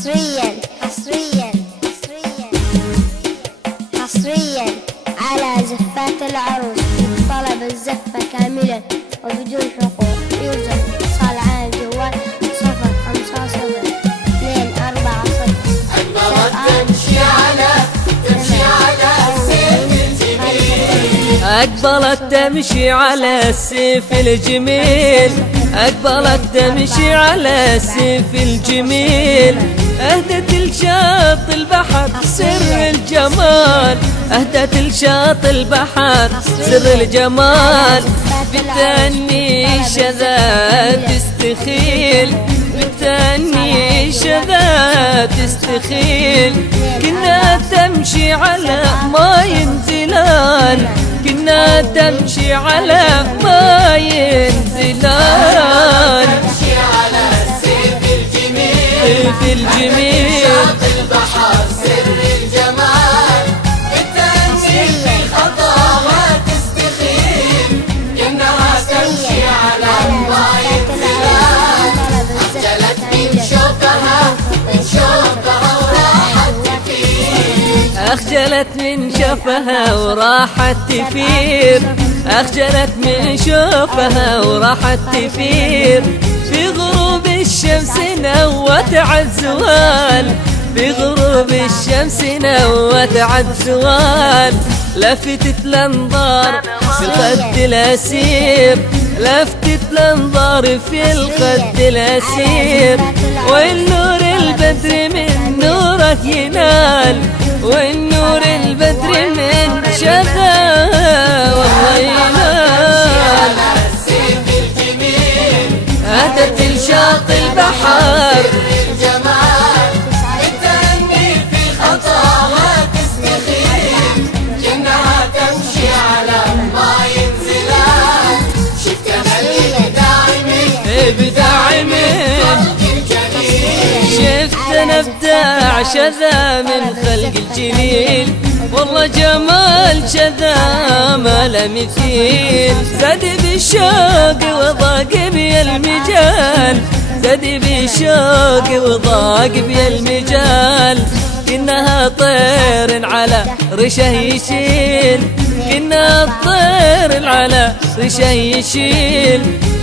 حصريا على زفات العروس. طلب الزفة كاملا وبدون حقوق. يرجى اتصال على الجوال 0550 أقبلت تمشي على السيف الجميل، أقبلت تمشي على السيف الجميل. أهدت لشاط البحر سر الجمال، أهدت لشاط البحر سر الجمال. بتأني شذا تستخيل، بتأني شذا تستخيل. كنا تمشي على ماي زلال، كنا تمشي على ماي زلال. تمشي على السيف الجميل، في الجميل شاط البحر سر الجمال. بتأني في خطاها تستخيل، كأنها تمشي على ماي زلال. أخجلت من شوفها وراحت تفير، أخجلت من شوفها وراحت تفير، أخجلت من شوفها وراحت تفير. في غروب الشمس نوت عالزوال، في غروب الشمس نوت عالزوال. لفتت الأنظار في الخد الأسير، لفتت الأنظار في الخد الأسير. والنور البدر من نورك ينال، والنور البدر من شذا والله ينال. السيف الجميل أتت لشاط البحر الجمال. بتأني في خطاها تستخيل، كأنها تمشي على ماي زلال. شفتها اللي بداعمين، شفت انا ابداع شذا من خلق الجليل. والله جمال شذا ما له مثيل. زاد بالشوق وضاق بي المجال، زاد بالشوق وضاق بي المجال. كأنها طير على رشه يشيل، كأنها طير على رشه يشيل.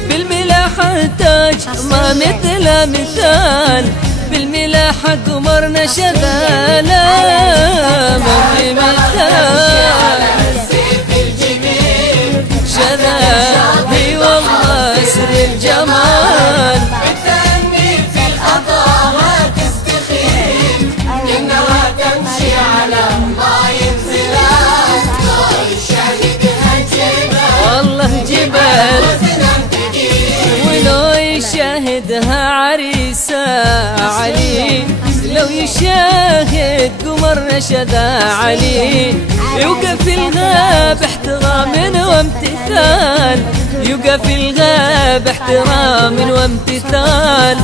بالملاحة تاج ما مثله مثال، بالملاحة قمرنا شذا لا ما في مثال. السيف الجميل شذا هي والله سر الجمال. بتأني في خطاها تستخيل، كأنها تمشي على ماي زلال. يشاهدها الجبال والله جبال، وزنها ثقيل. ولو يشاهدها عريسة علي، لو يشاهد قمر شذا علي. يوقف الغاب احترام وامتثال، يوقف الغاب احترام وامتثال.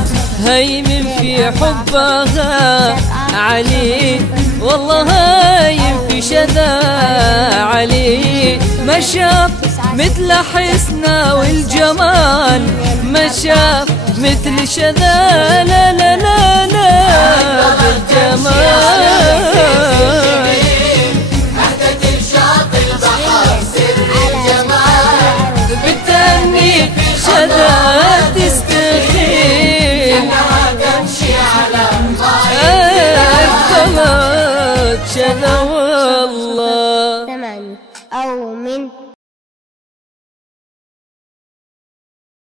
هيمن في حبها علي، والله هايم في شذا علي. ما شاف مثل حسنه والجمال، ما شاف مثل شذا لا لا لا لا بالجمال. أهدت لشاط البحر سر الجمال. بتأني شذا تستخيل، كأنها تمشي على ماي أقبلت شذا والله. ثمن أو من